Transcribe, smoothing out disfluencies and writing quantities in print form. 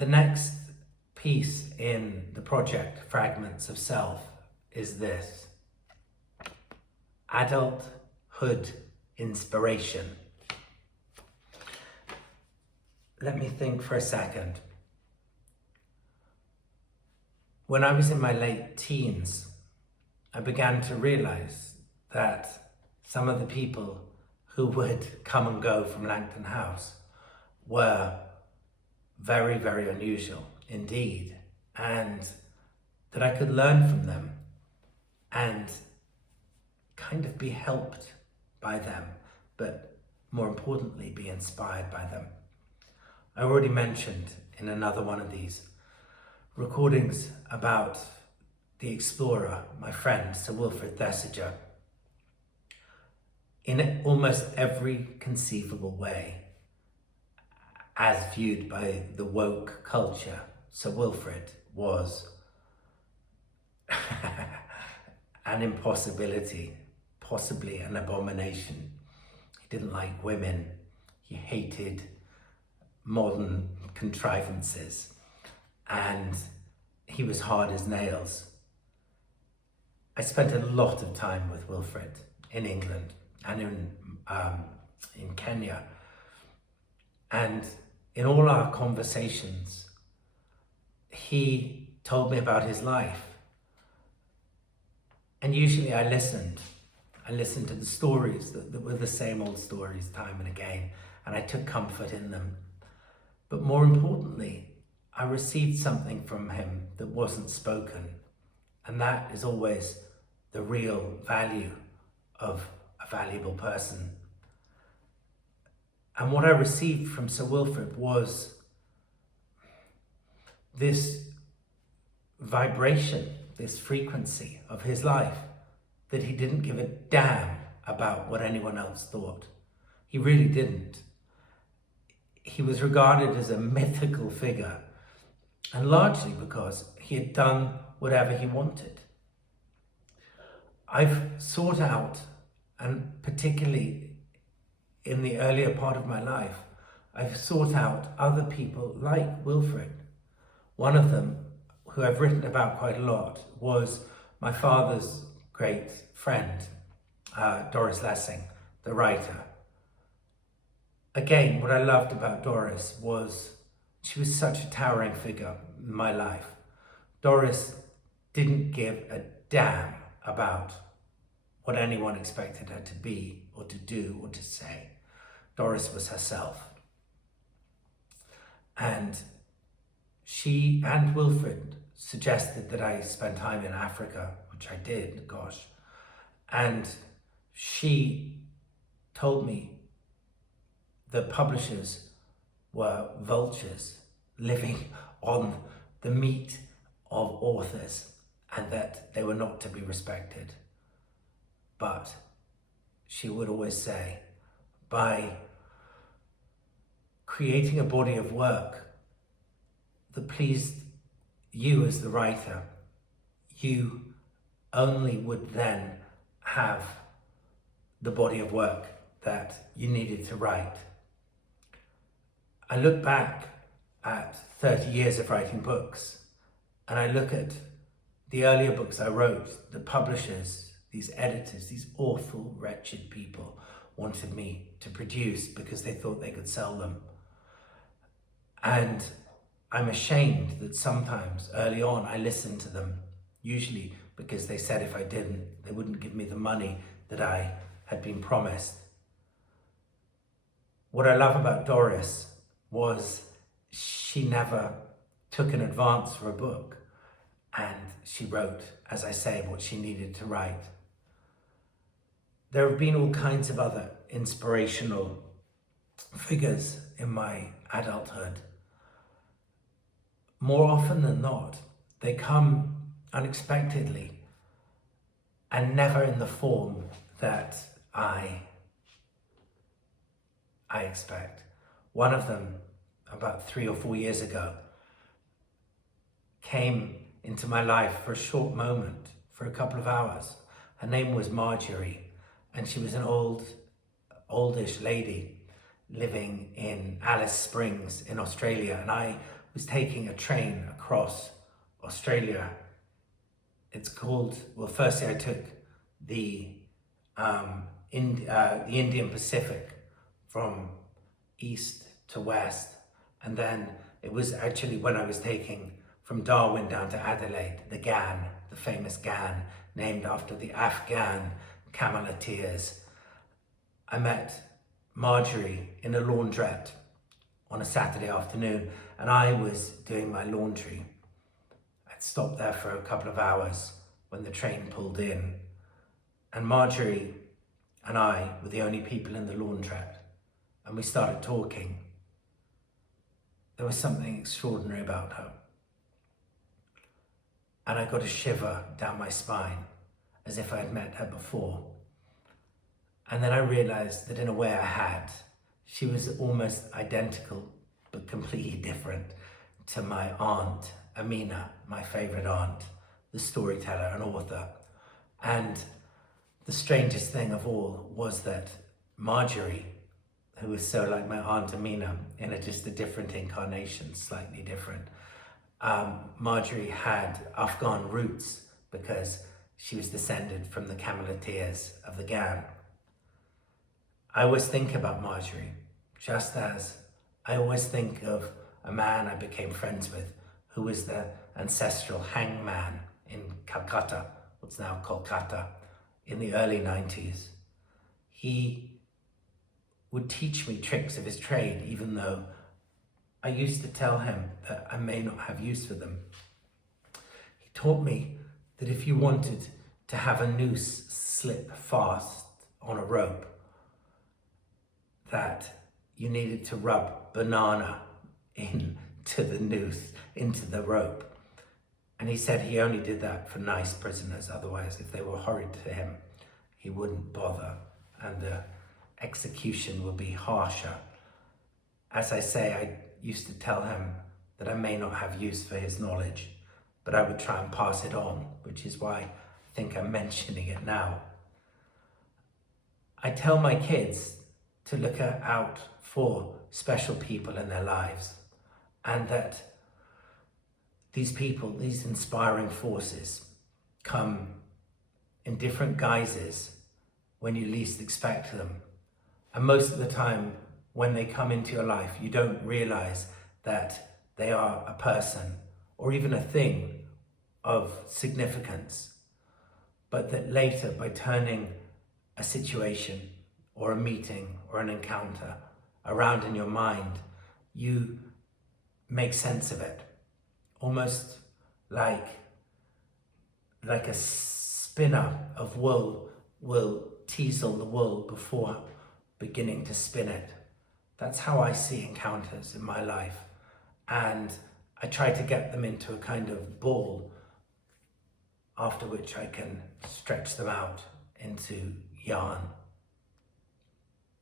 The next piece in the project, Fragments of Self, is this: adulthood inspiration. Let me think for a second. When I was in my late teens, I began to realize that some of the people who would come and go from Langton House were very, very unusual indeed, and that I could learn from them and kind of be helped by them, but more importantly, be inspired by them. I already mentioned in another one of these recordings about the explorer, my friend, Sir Wilfrid Thesiger. In almost every conceivable way, as viewed by the woke culture, Sir Wilfrid was an impossibility, possibly an abomination. He didn't like women. He hated modern contrivances, and he was hard as nails. I spent a lot of time with Wilfrid in England and in Kenya, and in all our conversations, he told me about his life. And usually I listened. I listened to the stories that were the same old stories time and again, and I took comfort in them. But more importantly, I received something from him that wasn't spoken. And that is always the real value of a valuable person. And what I received from Sir Wilfrid was this vibration, this frequency of his life, that he didn't give a damn about what anyone else thought. He really didn't. He was regarded as a mythical figure, and largely because he had done whatever he wanted. I've sought out, and particularly in the earlier part of my life, I've sought out other people like Wilfrid. One of them, who I've written about quite a lot, was my father's great friend, Doris Lessing, the writer. Again, what I loved about Doris was she was such a towering figure in my life. Doris didn't give a damn about what anyone expected her to be or to do or to say. Doris was herself. And she and Wilfrid suggested that I spend time in Africa, which I did, gosh. And she told me the publishers were vultures living on the meat of authors, and that they were not to be respected. But she would always say, by creating a body of work that pleased you as the writer, you only would then have the body of work that you needed to write. I look back at 30 years of writing books, and I look at the earlier books I wrote. The publishers, these editors, these awful, wretched people wanted me to produce because they thought they could sell them. And I'm ashamed that sometimes early on I listened to them, usually because they said if I didn't, they wouldn't give me the money that I had been promised. What I love about Doris was she never took an advance for a book, and she wrote, as I say, what she needed to write. There have been all kinds of other inspirational figures in my adulthood. More often than not, they come unexpectedly and never in the form that I expect. One of them, about 3 or 4 years ago, came into my life for a short moment, for a couple of hours. Her name was Marjorie, and she was an oldish lady living in Alice Springs in Australia, and I was taking a train across Australia. It's called, well, firstly I took the Indian Pacific from east to west, and then it was actually when I was taking from Darwin down to Adelaide, the Ghan, the famous Ghan, named after the Afghan cameleteers. I met Marjorie in a laundrette on a Saturday afternoon, and I was doing my laundry. I'd stopped there for a couple of hours when the train pulled in, and Marjorie and I were the only people in the laundrette, and we started talking. There was something extraordinary about her, and I got a shiver down my spine as if I had met her before. And then I realized that in a way I had. She was almost identical but completely different to my aunt, Amina, my favorite aunt, the storyteller and author. And the strangest thing of all was that Marjorie, who was so like my aunt Amina in just a different incarnation, slightly different, Marjorie had Afghan roots because she was descended from the cameleteers of the Ghan. I always think about Marjorie, just as I always think of a man I became friends with who was the ancestral hangman in Calcutta, what's now Kolkata, in the early 90s. He would teach me tricks of his trade, even though I used to tell him that I may not have use for them. He taught me that if you wanted to have a noose slip fast on a rope, that you needed to rub banana into the noose, into the rope. And he said he only did that for nice prisoners, otherwise if they were horrid to him, he wouldn't bother, and the execution would be harsher. As I say, I used to tell him that I may not have use for his knowledge, but I would try and pass it on, which is why I think I'm mentioning it now. I tell my kids to look out for special people in their lives, and that these people, these inspiring forces, come in different guises when you least expect them. And most of the time, when they come into your life, you don't realize that they are a person or even a thing of significance, but that later, by turning a situation or a meeting or an encounter around in your mind, you make sense of it, almost like a spinner of wool will teasel the wool before beginning to spin it. That's how I see encounters in my life, and I try to get them into a kind of ball, after which I can stretch them out into yarn.